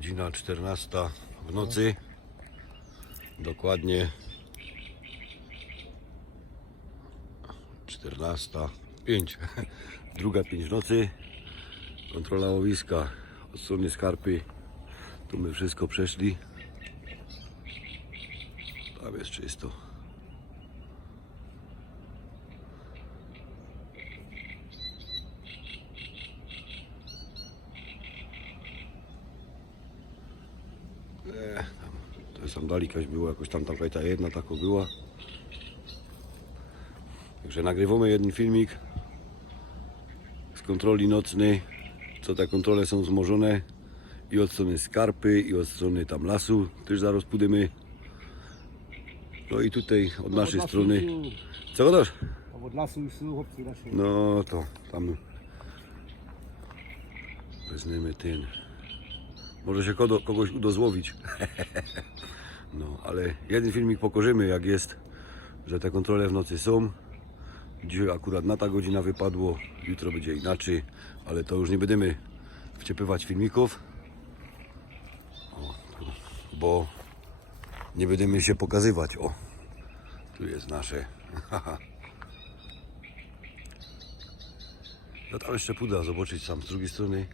Godzina 14 w nocy. Dokładnie 14.05. Druga 5 w nocy. Kontrola łowiska od strony skarpy. Tu my wszystko przeszli. Tam jest czysto. E, tam, to jest tam dali jakaś była, jakoś tam tam ta jedna taka była. Także nagrywamy jeden filmik z kontroli nocnej, co te kontrole są wzmożone i od strony skarpy i od strony tam lasu, też zaraz pójdziemy. No i tutaj od naszej strony. Co gadasz? Od lasu już są chłopcy nasi. No to tam weźmiemy ten. Może się kodo, kogoś udozłowić. No, ale jeden filmik pokorzymy jak jest, że te kontrole w nocy są. Dzisiaj akurat na ta godzina wypadło, jutro będzie inaczej, ale to już nie będziemy wciepywać filmików. O, bo nie będziemy się pokazywać. O, tu jest nasze. No tam jeszcze puda zobaczyć sam z drugiej strony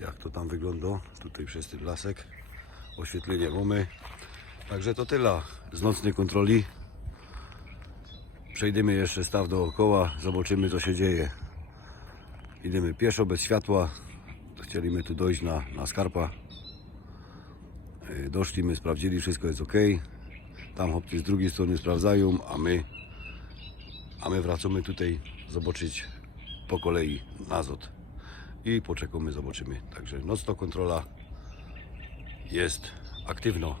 jak to tam wygląda. Tutaj przez ten lasek. Oświetlenie mamy. Także to tyle z nocnej kontroli. Przejdziemy jeszcze staw dookoła, zobaczymy co się dzieje. Idziemy pieszo, bez światła. Chcieliśmy tu dojść na, na skarpa. Yy, Doszliśmy, sprawdzili, wszystko jest ok. Tam chłopcy z drugiej strony sprawdzają, a my a my wracamy tutaj zobaczyć po kolei nazot i poczekamy, zobaczymy. Także nocna kontrola jest aktywna.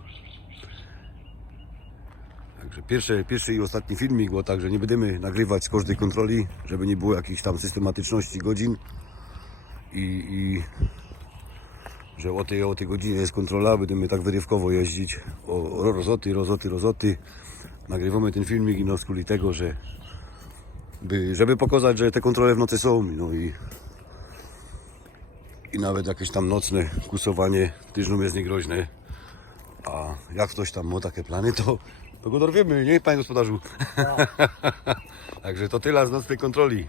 Także pierwszy, pierwszy i ostatni filmik, bo także nie będziemy nagrywać z każdej kontroli, żeby nie było jakichś tam systematyczności godzin i, i że o tej, o tej godzinie jest kontrola, będziemy tak wyrywkowo jeździć o, o rozoty, rozoty, rozoty. Nagrywamy ten filmik i na skuli tego, że by, żeby pokazać, że te kontrole w nocy są, no i i nawet jakieś tam nocne kusowanie też nam jest niegroźne. A jak ktoś tam ma takie plany, to, to go dorwiemy, nie panie gospodarzu? Także to tyle z nocnej kontroli.